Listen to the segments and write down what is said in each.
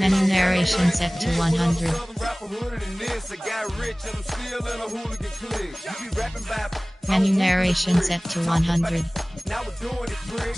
Menu narration set to 100. Menu narration set to 100. Now we're doing it quick.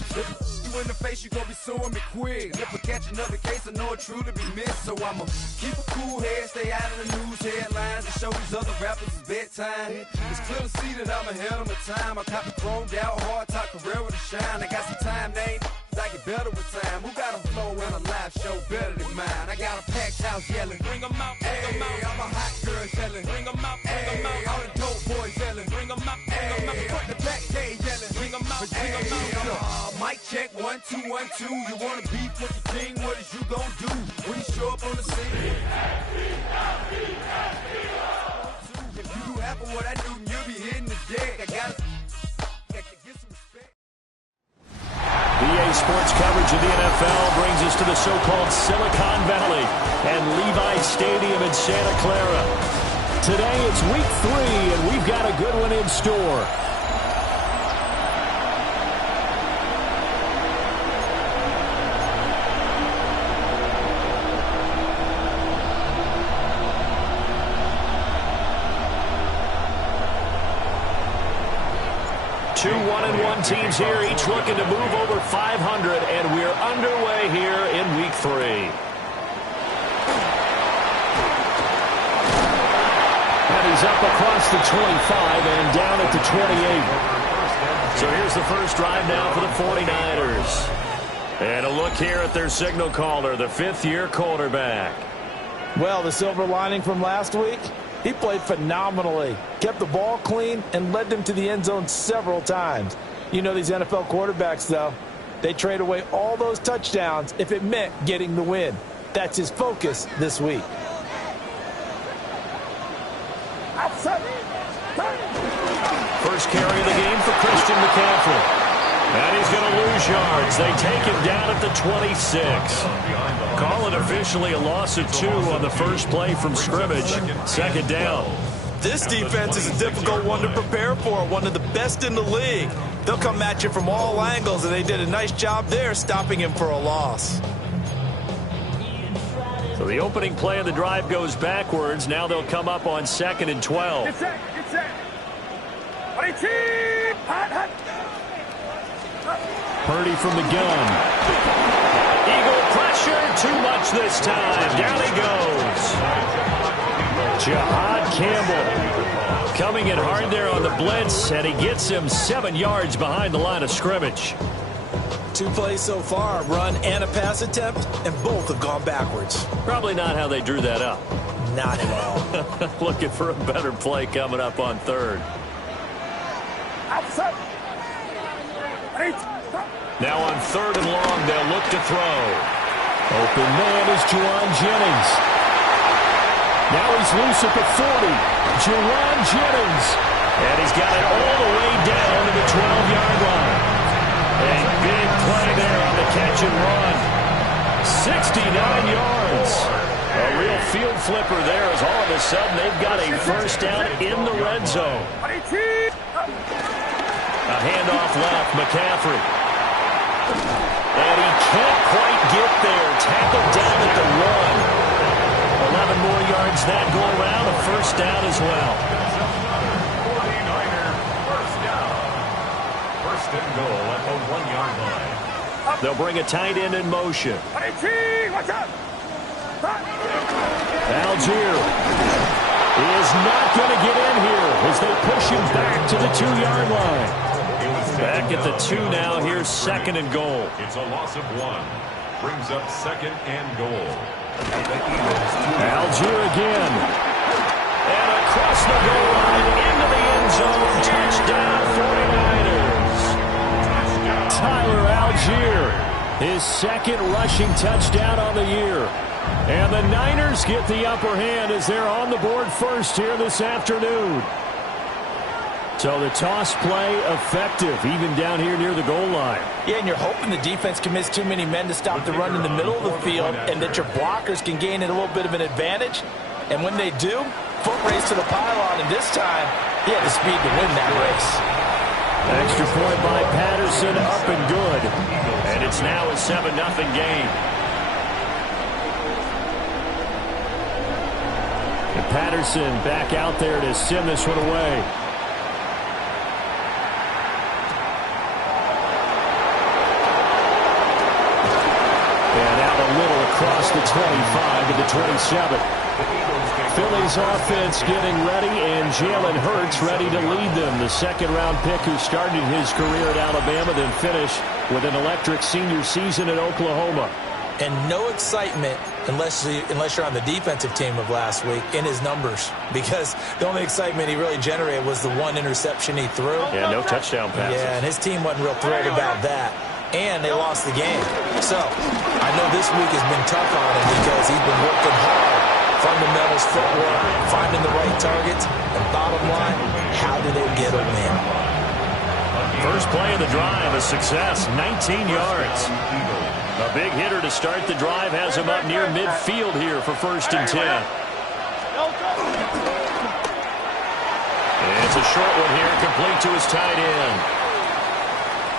You in the face, you gon' be suing me quick. If I catch another case, I know it truly be missed. So I'ma keep a cool head, stay out of the news headlines, and show these other rappers it's bedtime. It's clear to see that I'm ahead of my time. I cop the chromed out, hard top career with a shine. I got some time, name. I get better with time. Who got a flow and a live show better than mine? I got a packed house yelling, bring 'em out, bring 'em out. I'm a hot girl yelling, bring 'em out, bring 'em out. All the dope boys yelling, bring 'em out, bring 'em out. Front the back gate yelling, bring 'em out, bring 'em out. Mic check 1 2 1 2. You wanna beef with the king? What is you gon' do when you show up on the scene? If you do half of what I do, you'll be hitting the deck. I gotta get some respect. EA Sports coverage of the NFL brings us to the so-called Silicon Valley and Levi Stadium in Santa Clara. Today it's week 3, and we've got a good one in store. Two 1-1 teams here, each looking to move over 500, and we're underway here in week 3. And he's up across the 25 and down at the 28. So here's the first drive now for the 49ers. And a look here at their signal caller, the fifth-year quarterback. Well, the silver lining from last week, he played phenomenally, kept the ball clean, and led them to the end zone several times. You know these NFL quarterbacks, though, they trade away all those touchdowns if it meant getting the win. That's his focus this week. First carry of the game for Christian McCaffrey. And he's going to lose yards. They take him down at the 26. Call it officially a loss of 2 on the first play from scrimmage. Second down. This defense is a difficult one to prepare for, one of the best in the league. They'll come at you from all angles, and they did a nice job there stopping him for a loss. So the opening play of the drive goes backwards. Now they'll come up on 2nd and 12. Get set. Purdy from the gun. Eagle pressure, too much this time. Down he goes. Jahad Campbell coming in hard there on the blitz, and he gets him 7 yards behind the line of scrimmage. 2 plays so far, run and a pass attempt, and both have gone backwards. Probably not how they drew that up. Not at all. Looking for a better play coming up on 3rd. Now on 3rd and long, they'll look to throw. Open man is Juwan Jennings. Now he's loose at the 40. Juwan Jennings. And he's got it all the way down to the 12-yard line. A big play there on the catch and run. 69 yards. A real field flipper there as all of a sudden they've got a first down in the red zone. A handoff left, McCaffrey. And he can't quite get there. Tackled down at the 1. 11 more yards that go around. A first down as well. 49er first down. First and goal at the 1-yard line. They'll bring a tight end in motion. Algier is not going to get in here as they push him back to the 2-yard line. Back at the 2 now. Here's 2nd and goal. It's a loss of 1. Brings up 2nd and goal. Algier again. And across the goal line into the end zone. Touchdown 49ers. Tyler Algier, his 2nd rushing touchdown on the year. And the Niners get the upper hand as they're on the board first here this afternoon. So the toss play effective, even down here near the goal line. Yeah, and you're hoping the defense can miss too many men to stop the run in the middle of the field and that your blockers can gain a little bit of an advantage. And when they do, foot race to the pylon, and this time, he had the speed to win that race. Extra point by Patterson. Patterson up and good. And it's now a 7-0 game. And Patterson back out there to send this one away. And out a little across the 25 to the 27. Philly's offense getting ready, and Jalen Hurts ready to lead them. The second-round pick who started his career at Alabama, then finished with an electric senior season at Oklahoma. And no excitement unless you're on the defensive team of last week in his numbers, because the only excitement he really generated was the one interception he threw. Yeah, no touchdown passes. Yeah, and his team wasn't real thrilled about that. And they lost the game. So I know this week has been tough on him because he's been working hard. Fundamentals, footwork, finding the right targets. And bottom line, how do they get a win? First play of the drive, a success, 19 yards. A big hitter to start the drive has him up near midfield here for 1st and 10. It's a short one here, complete to his tight end.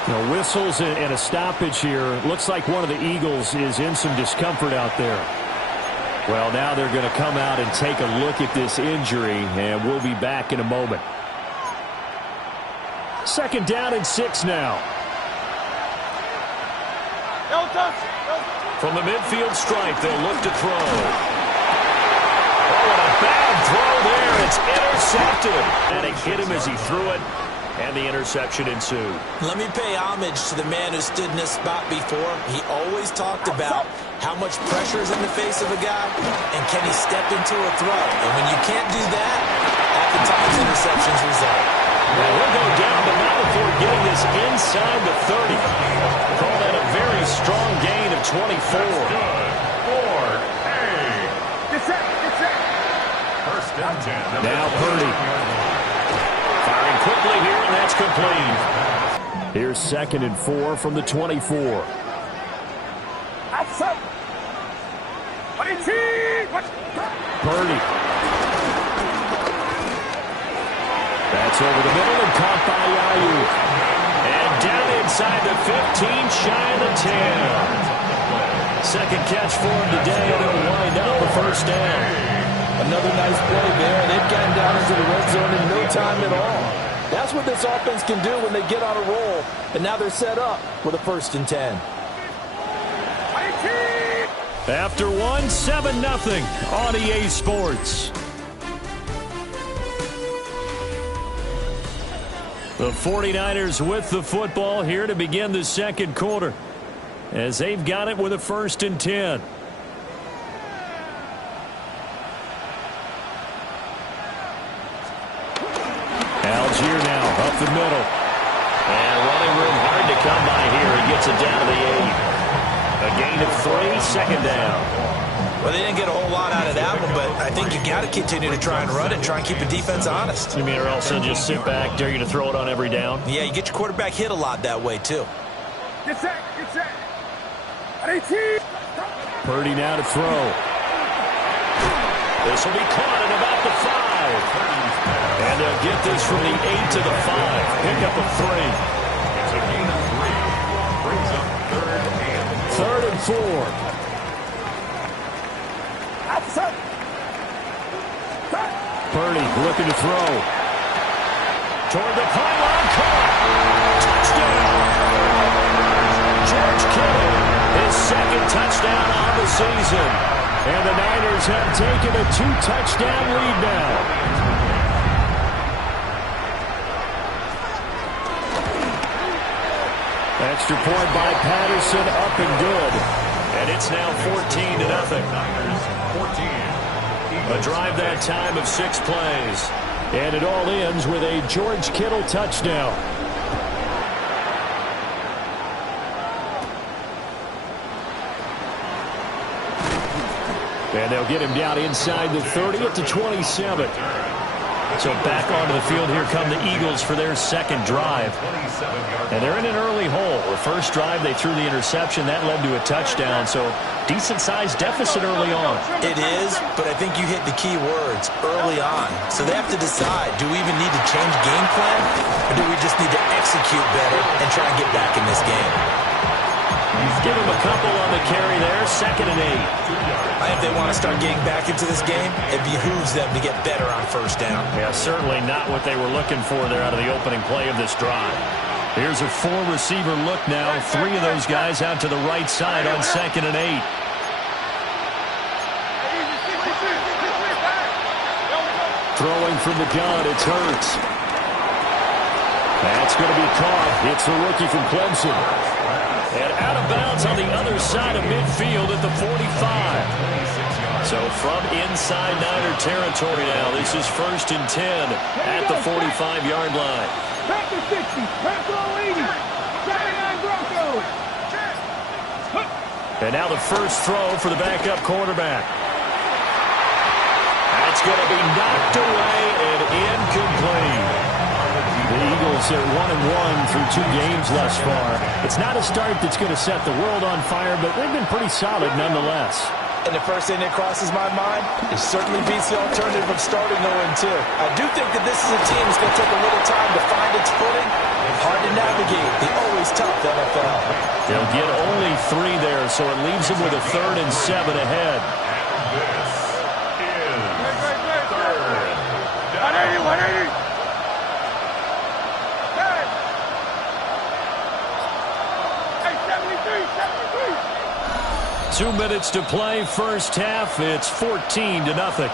Now, whistles and a stoppage here. Looks like one of the Eagles is in some discomfort out there. Well, now they're going to come out and take a look at this injury, and we'll be back in a moment. 2nd down and 6 now. From the midfield stripe, they'll look to throw. Oh, and a bad throw there. It's intercepted. And it hit him as he threw it, and the interception ensued. Let me pay homage to the man who stood in this spot before. He always talked about how much pressure is in the face of a guy, and can he step into a throw. And when you can't do that, oftentimes interceptions result. Now he'll go down, but not before getting this inside the 30. Call that a very strong gain of 24. Now Purdy. Firing quickly here, and that's complete. Here's 2nd and 4 from the 24. Purdy. That's over the middle and caught by Ayuk. And down inside the 15, shy of the 10. Second catch for him today, and he'll wind up a 1st down. Another nice play there. They've gotten down into the red zone in no time at all. That's what this offense can do when they get on a roll. And now they're set up with a 1st and 10. After 7-0 on EA Sports. The 49ers with the football here to begin the 2nd quarter, as they've got it with a 1st and 10. Algier now up the middle. And running room hard to come by here. He gets it down to the 8. A gain of 3, 2nd down. Well, they didn't get a whole lot out of that one, but I think you got to continue to try and run it, try and keep the defense honest. You mean, or else they'll just sit back, dare you to throw it on every down? Yeah, you get your quarterback hit a lot that way, too. Get set. Purdy now to throw. This will be caught at about the 5. And they'll get this from the 8 to the 5. Pick up a 3. It's a gain of 3. Brings up 3rd and 4. Purdy looking to throw. Toward the pylon, caught. Touchdown! George Kittle, his 2nd touchdown on the season. And the Niners have taken a 2-touchdown lead now. Extra point by Patterson, up and good. And it's now 14-0. 14. A drive that time of 6 plays. And it all ends with a George Kittle touchdown. And they'll get him down inside the 30 at the 27. So back onto the field here come the Eagles for their second drive. And they're in an early hole. The first drive, they threw the interception. That led to a touchdown. So decent-sized deficit early on. It is, but I think you hit the key words, early on. So they have to decide, do we even need to change game plan, or do we just need to execute better and try and get back in this game? Give him a couple on the carry there, 2nd and 8. I think they want to start getting back into this game. It behooves them to get better on first down. Yeah, certainly not what they were looking for there out of the opening play of this drive. Here's a 4-receiver look now. 3 of those guys out to the right side on 2nd and 8. Throwing from the gun, it's Hurts. That's going to be caught. It's the rookie from Clemson. And out of bounds on the other side of midfield at the 45. So from inside Niner territory now, this is 1st and 10 at the 45-yard line. Back to 60, back to 80, 79 Broncos. And now the first throw for the backup quarterback. That's going to be knocked away and incomplete. The Eagles are 1-1 through 2 games thus far. It's not a start that's going to set the world on fire, but they've been pretty solid nonetheless. And the first thing that crosses my mind, it certainly beats the alternative of starting 0-2. I do think that this is a team that's going to take a little time to find its footing. Hard to navigate. The always tough NFL. They'll get only 3 there, so it leaves them with a 3rd and 7 ahead. This is 3rd down. 180. 2 minutes to play, first half. It's 14-0.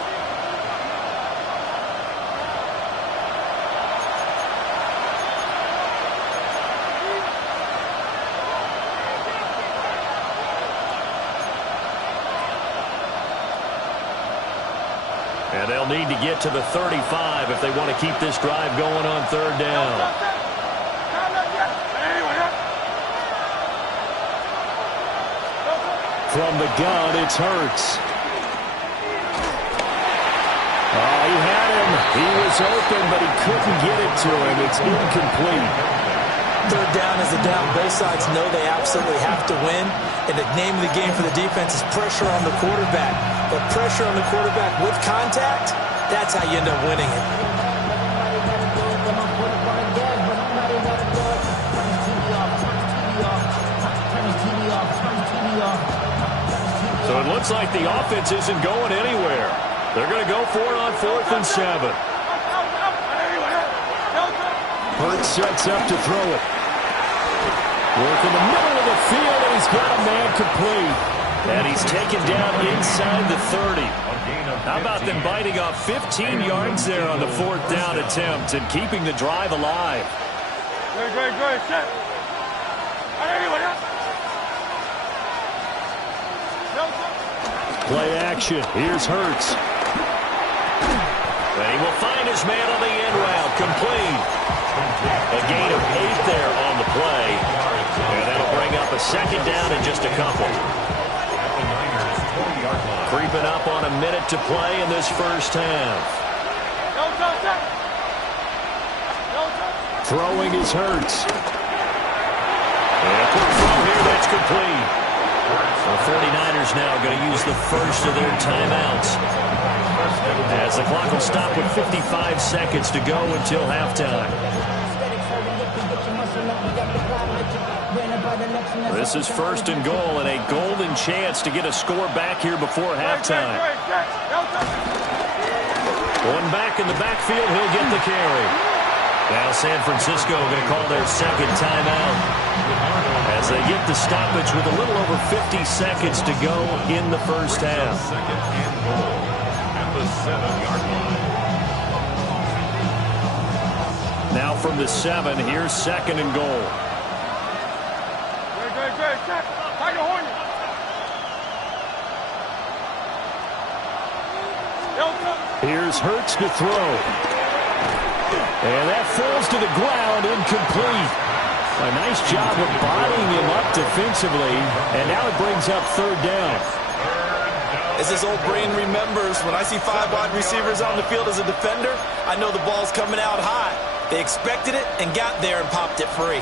And they'll need to get to the 35 if they want to keep this drive going on 3rd down. From the gun, it's Hurts. Oh, he had him. He was open, but he couldn't get it to him. It's incomplete. 3rd down is a down. Both sides know they absolutely have to win. And the name of the game for the defense is pressure on the quarterback. But pressure on the quarterback with contact, that's how you end up winning it. So it looks like the offense isn't going anywhere. They're going to go for it on 4th and 7. Hurts sets up to throw it. Work in the middle of the field, and he's got a man complete. And he's taken down inside the 30. How about them biting off 15 yards there on the 4th down attempt and keeping the drive alive? Great. Set. Play action. Here's Hurts. And he will find his man on the end route. Complete. A gain of 8 there on the play. And that'll bring up a 2nd down in just a couple. Creeping up on a minute to play in this first half. Throwing is Hurts. And a quick throw here. That's complete. The 49ers now going to use the first of their timeouts, as the clock will stop with 55 seconds to go until halftime. This is 1st and goal and a golden chance to get a score back here before halftime. Going back in the backfield, he'll get the carry. Now San Francisco going to call their 2nd timeout as they get the stoppage with a little over 50 seconds to go in the first half. 2nd and goal at the 7-yard line. Now from the 7, here's 2nd and goal. Here's Hurts to throw. And that falls to the ground, incomplete. A nice job of bodying him up defensively, and now it brings up 3rd down. As his old brain remembers, when I see 5 wide receivers on the field as a defender, I know the ball's coming out high. They expected it and got there and popped it free.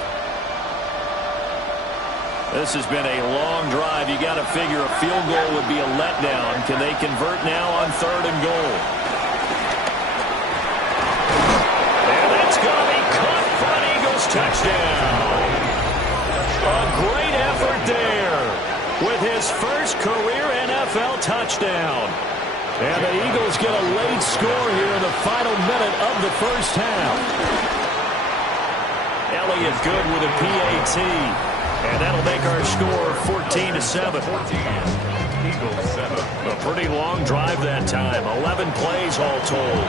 This has been a long drive. You got to figure a field goal would be a letdown. Can they convert now on 3rd and goal? And that's going to be caught for an Eagles touchdown. A great effort there with his first career NFL touchdown. And the Eagles get a late score here in the final minute of the first half. Elliott good with a PAT. And that'll make our score 14-7. A pretty long drive that time. 11 plays all told.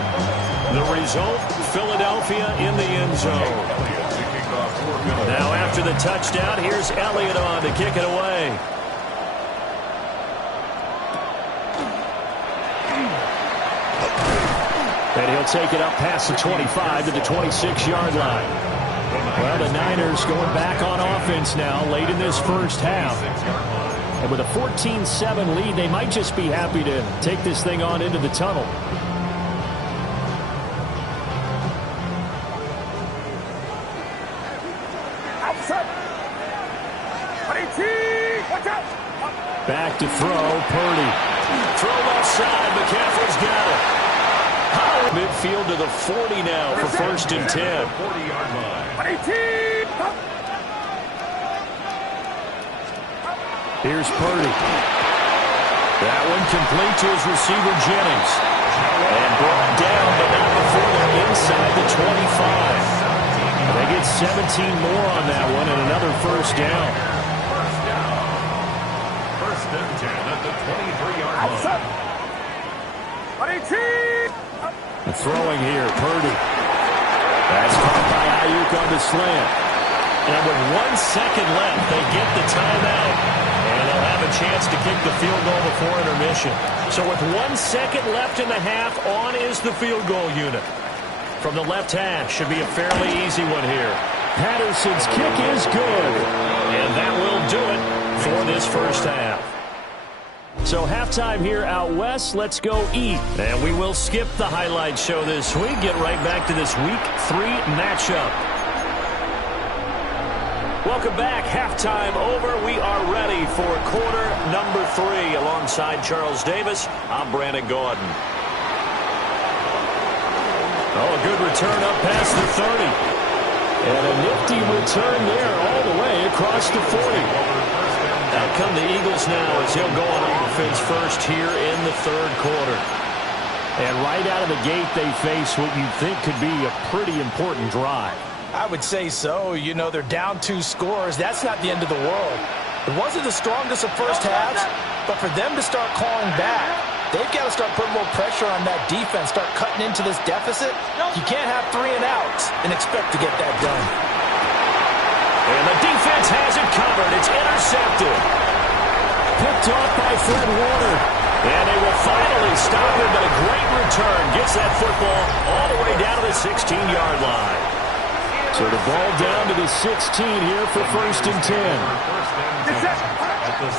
The result, Philadelphia in the end zone. Now after the touchdown, here's Elliott on to kick it away. And he'll take it up past the 25 to the 26-yard line. Well, the Niners going back on offense now late in this first half. And with a 14-7 lead, they might just be happy to take this thing on into the tunnel. Back to throw, Purdy. Throw left side, McCaffrey's got it. Midfield to the 40 now for 1st and 10. Here's Purdy. That one complete to his receiver, Jennings. And brought down, but not before they're inside the 25. They get 17 more on that one and another first down. 1st and 10 at the 23-yard line. Throwing here, Purdy. That's caught by Ayuk on the slant. And with 1 second left, they get the timeout. And they'll have a chance to kick the field goal before intermission. So with 1 second left in the half, on is the field goal unit. From the left hash, should be a fairly easy one here. Patterson's kick is good. And that will do it for this first half. So halftime here out west, let's go eat. And we will skip the highlight show this week, get right back to this Week 3 matchup. Welcome back, halftime over. We are ready for quarter number 3. Alongside Charles Davis, I'm Brandon Gaudin. Oh, a good return up past the 30. And a nifty return there all the way across the 40. Out come the Eagles now as he'll go on offense first here in the 3rd quarter. And right out of the gate, they face what you think could be a pretty important drive. I would say so. You know, they're down 2 scores. That's not the end of the world. It wasn't the strongest of first halves, but for them to start calling back, they've got to start putting more pressure on that defense, start cutting into this deficit. You can't have 3 and outs and expect to get that done. And the defense has it covered. It's intercepted. Picked off by Fred Warner. And they will finally stop him, but a great return. Gets that football all the way down to the 16-yard line. So the ball down to the 16 here for 1st and 10.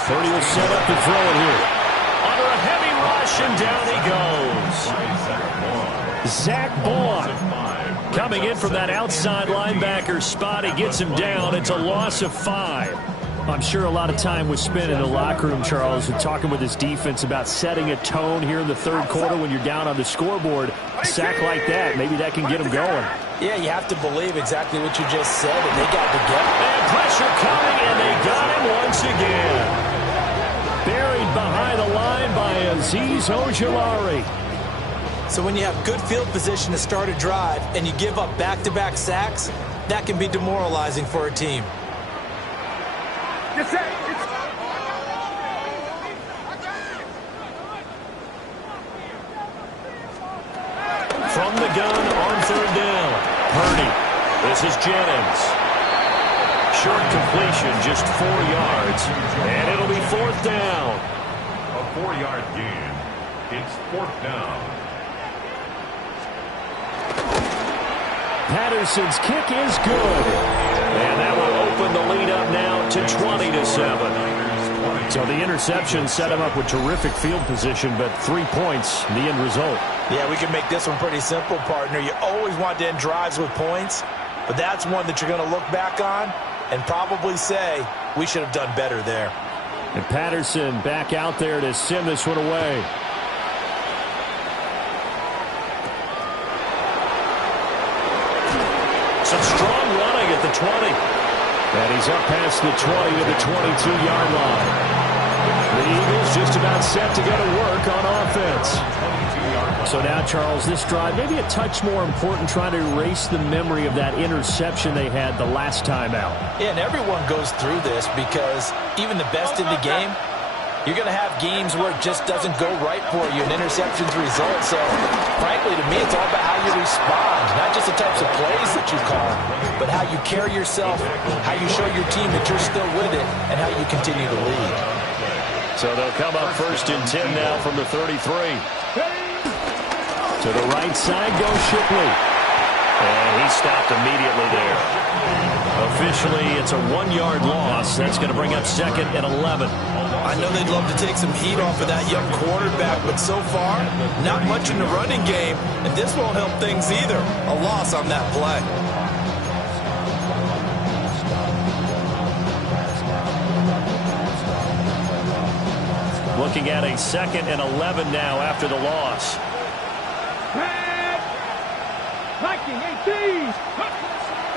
30 will set up to throw it here. Under a heavy rush, and down he goes. Zach Baun. Coming in from that outside linebacker spot, he gets him down. It's a loss of 5. I'm sure a lot of time was spent in the locker room, Charles, and talking with his defense about setting a tone here in the 3rd quarter when you're down on the scoreboard. A sack like that, maybe that can get him going. Yeah, you have to believe exactly what you just said, and they got to get it. And pressure coming, and they got him once again. Buried behind the line by Azeez Ojulari. So when you have good field position to start a drive and you give up back-to-back sacks, that can be demoralizing for a team. From the gun on 3rd down, Purdy. This is Jennings. Short completion, just 4 yards, and it'll be 4th down. A 4-yard gain. It's 4th down. Patterson's kick is good. And that will open the lead up now to 20-7. So the interception set him up with terrific field position, but 3 points, the end result. Yeah, we can make this one pretty simple, partner. You always want to end drives with points, but that's one that you're going to look back on and probably say, we should have done better there. And Patterson back out there to send this one away. Some strong running at the 20. And he's up past the 20 to the 22-yard line. The Eagles just about set to go to work on offense. So now, Charles, this drive maybe a touch more important, trying to erase the memory of that interception they had the last time out. Yeah, and everyone goes through this because even the best in the game, you're going to have games where it just doesn't go right for you, and interceptions result. So, frankly, to me, it's all about how you respond, not just the types of plays that you call, but how you carry yourself, how you show your team that you're still with it, and how you continue to lead. So they'll come up 1st and 10 now from the 33. To the right side goes Shipley. And he stopped immediately there. Officially, it's a 1-yard loss. That's going to bring up 2nd and 11. I know they'd love to take some heat off of that young quarterback, but so far, not much in the running game, and this won't help things either. A loss on that play. Looking at a 2nd and 11 now after the loss.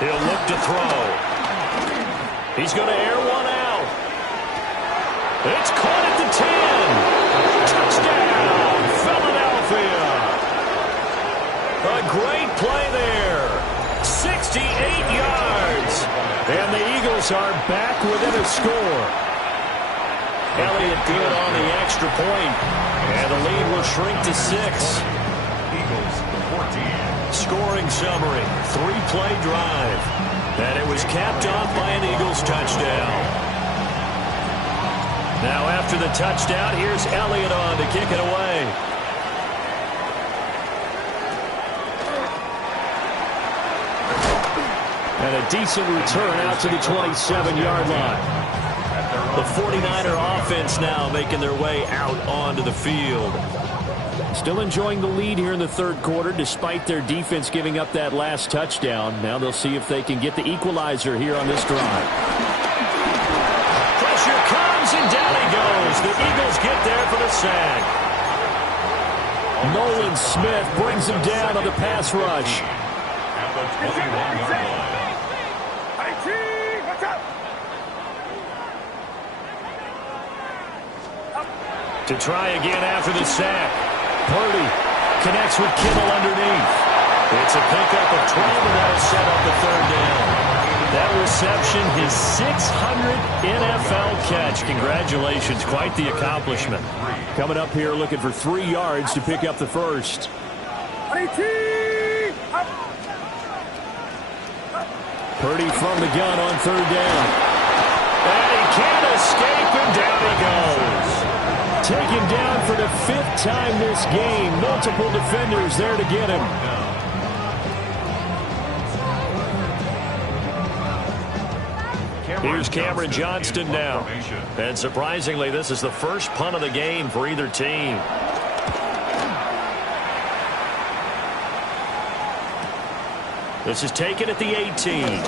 He'll look to throw. He's going to air one out. It's caught at the 10. Touchdown, Philadelphia. A great play there. 68 yards. And the Eagles are back within a score. Elliott good on the extra point. And the lead will shrink to 6. Eagles 14. Scoring summary, 3-play drive. And it was capped off by an Eagles touchdown. Now after the touchdown, here's Elliott on to kick it away. And a decent return out to the 27-yard line. The 49er offense now making their way out onto the field. Still enjoying the lead here in the 3rd quarter despite their defense giving up that last touchdown. Now they'll see if they can get the equalizer here on this drive. Pressure comes and down he goes. The Eagles get there for the sack. Nolan Smith brings him down on the pass rush. At the 21-yard line. To try again after the sack. Purdy connects with Kittle underneath. It's a pickup of 12, and that'll set up the 3rd down. That reception, his 600th NFL catch. Congratulations, quite the accomplishment. Coming up here looking for 3 yards to pick up the first. Purdy from the gun on 3rd down. And he can't escape, and down he goes. Taken down for the 5th time this game. Multiple defenders there to get him. Here's Cameron Johnston now. And surprisingly, this is the first punt of the game for either team. This is taken at the 18.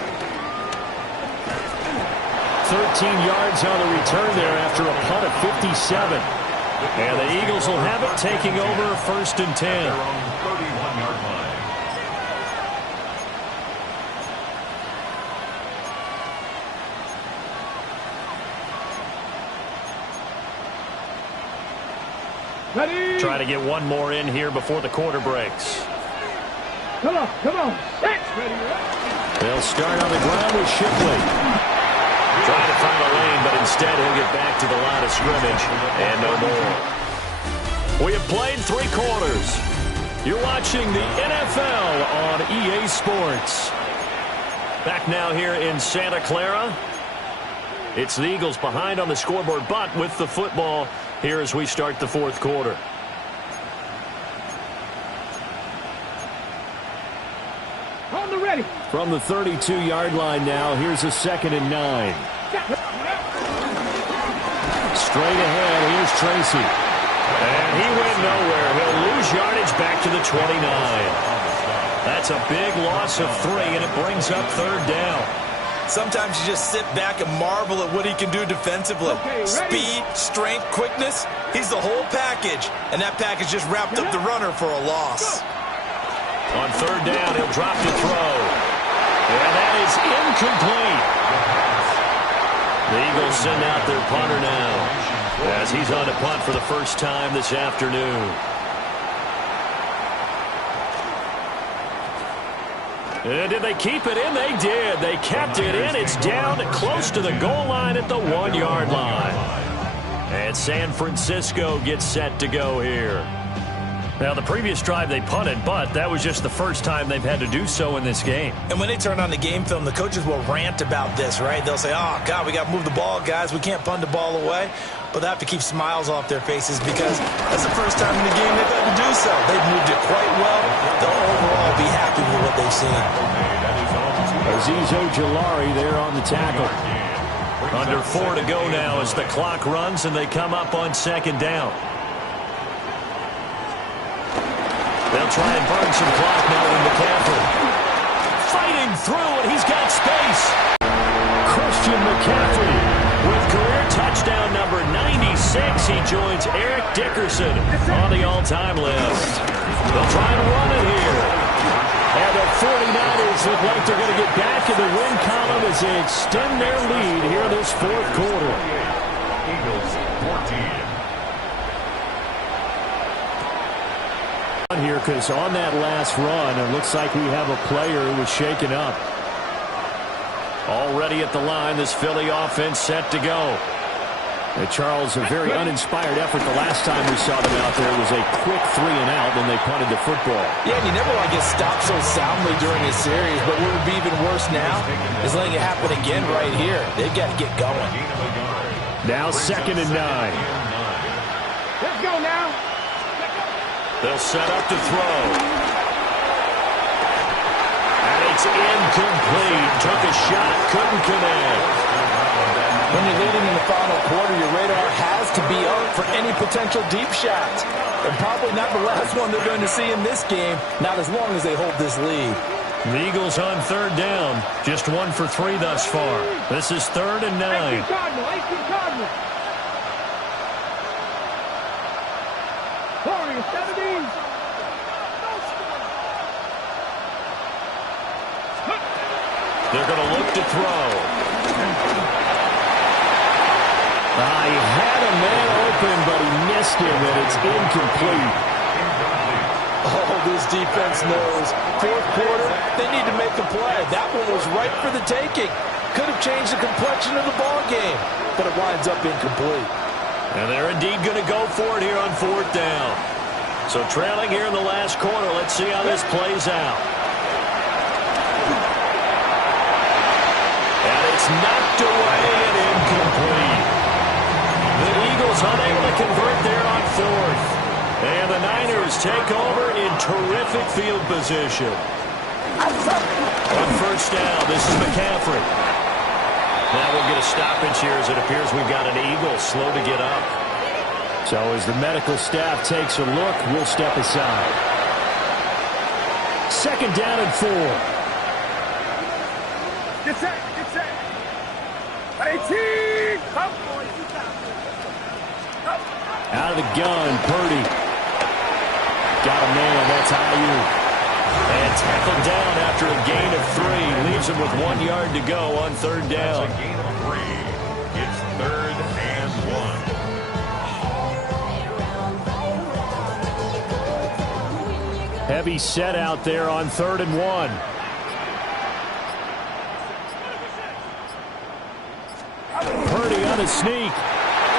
13 yards on the return there after a punt of 57. And the Eagles will have it, taking over 1st and 10. Their own 31-yard line. Ready? Try to get one more in here before the quarter breaks. Come on. Ready. They'll start on the ground with Shipley. Trying to find a lane, but instead he'll get back to the line of scrimmage and no more. We have played 3 quarters. You're watching the NFL on EA Sports. Back now here in Santa Clara. It's the Eagles behind on the scoreboard, but with the football here as we start the 4th quarter. On the ready. From the 32-yard line now, here's a 2nd and 9. Straight ahead, here's Tracy. And he went nowhere. He'll lose yardage back to the 29. That's a big loss of 3, and it brings up third down. Sometimes you just sit back and marvel at what he can do defensively. Speed, strength, quickness, he's the whole package. And that package just wrapped up the runner for a loss. On third down, he'll drop to throw. And that is incomplete. The Eagles send out their punter now, as he's on to punt for the first time this afternoon. And did they keep it in? They did. They kept it in. It's down close to the goal line at the 1-yard line. And San Francisco gets set to go here. Now, the previous drive they punted, but that was just the first time they've had to do so in this game. And when they turn on the game film, the coaches will rant about this, right? They'll say, oh, God, we got to move the ball, guys. We can't punt the ball away. But they have to keep smiles off their faces because that's the first time in the game they've had to do so. They've moved it quite well. They'll overall be happy with what they've seen. Azeez Ojulari there on the tackle. Under 4 to go now as the clock runs and they come up on second down. They'll try and burn some clock now with McCaffrey. Fighting through, and he's got space. Christian McCaffrey with career touchdown number 96. He joins Eric Dickerson on the all-time list. They'll try and run it here. And the 49ers look like they're going to get back in the win column as they extend their lead here in this fourth quarter. Eagles 14. Here, because on that last run, it looks like we have a player who was shaken up. Already at the line, this Philly offense set to go. And Charles, a very uninspired effort the last time we saw them out there was a quick 3-and-out when they punted the football. Yeah, and you never want to get stopped so soundly during a series, but what would be even worse now is letting it happen again right here. They've got to get going. Now 2nd and 9. Let's go now. They'll set up to throw. And it's incomplete. Took a shot, couldn't connect. When you're leading in the final quarter, your radar has to be up for any potential deep shots. And probably not the last one they're going to see in this game, not as long as they hold this lead. The Eagles on third down. Just 1 for 3 thus far. This is 3rd and 9. Cardinal. 17. They're going to look to throw. He had a man open, but he missed him, and it's incomplete. Oh, this defense knows. Fourth quarter, they need to make a play. That one was right for the taking. Could have changed the complexion of the ball game, but it winds up incomplete. And they're indeed going to go for it here on 4th down. So trailing here in the last quarter, let's see how this plays out. And it's knocked away and incomplete. The Eagles unable to convert there on 4th. And the Niners take over in terrific field position. On first down, this is McCaffrey. Now we'll get a stoppage here as it appears we've got an Eagle slow to get up. So as the medical staff takes a look, we'll step aside. 2nd down and 4. Get set. 18. Out of the gun, Purdy. Got a man, that's Ayuk. And tackled down after a gain of 3. Leaves him with 1 yard to go on third down. That's a gain of 3. It's 3rd and 1. Heavy set out there on 3rd and 1. Purdy on a sneak.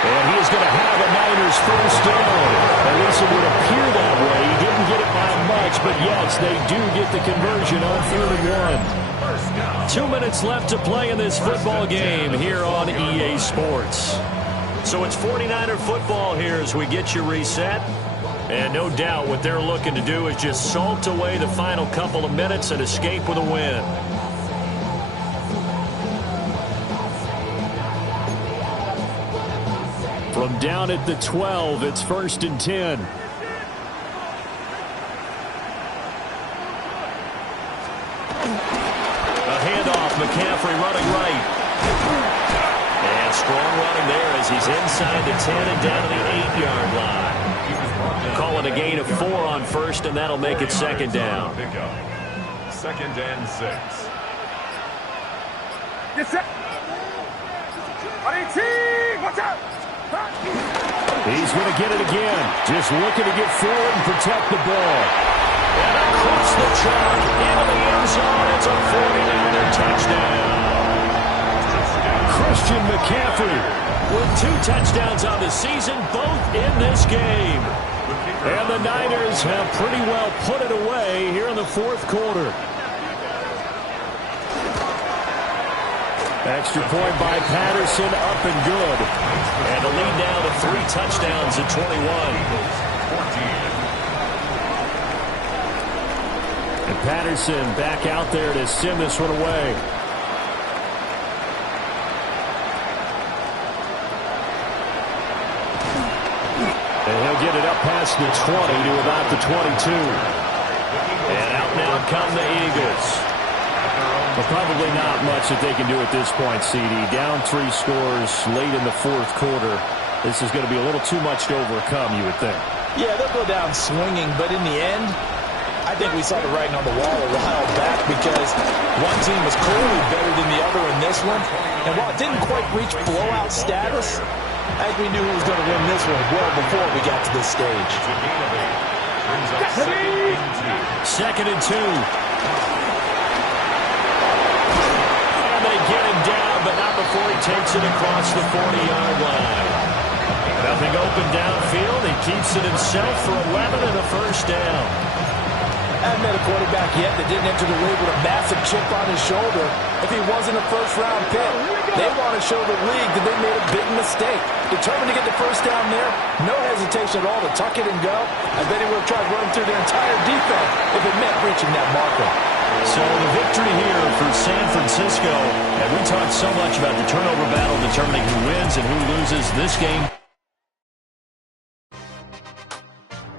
And he is going to have a Niners first down. At least it would appear that way. He didn't get it by much, but yes, they do get the conversion on 3rd and 1. 2 minutes left to play in this football game here on EA Sports. So it's 49er football here as we get you reset. And no doubt what they're looking to do is just salt away the final couple of minutes and escape with a win. From down at the 12, it's 1st and 10. A handoff, McCaffrey running right. And strong running there as he's inside the 10 and down to the 8-yard line. Call it a gain of 4 on 1st, and that'll make it 2nd down. 2nd and 6. Yes, sir. Watch out. He's going to get it again. Just looking to get forward and protect the ball. And across the chalk into the end zone. It's a 49er touchdown. Christian McCaffrey with 2 touchdowns on the season, both in this game. And the Niners have pretty well put it away here in the 4th quarter. Extra point by Patterson, up and good. And the lead now to 3 touchdowns at 21. And Patterson back out there to send this one away. And he'll get it up past the 20 to about the 22. And out now come the Eagles. But probably not much that they can do at this point, CD. Down 3 scores late in the 4th quarter. This is going to be a little too much to overcome, you would think. Yeah, they'll go down swinging, but in the end, I think we saw the writing on the wall a while back because one team was clearly better than the other in this one. And while it didn't quite reach blowout status, I think we knew who was going to win this one well before we got to this stage. 2nd and 2. Get him down, but not before he takes it across the 40-yard line. Nothing open downfield. He keeps it himself for 11 and a 1st down. I haven't met a quarterback yet that didn't enter the league with a massive chip on his shoulder. If he wasn't a first-round pick, they want to show the league that they made a big mistake. Determined to get the 1st down there, no hesitation at all to tuck it and go. I bet he would have tried running through their entire defense if it meant reaching that marker. So the victory here for San Francisco. And we talked so much about the turnover battle determining who wins and who loses this game.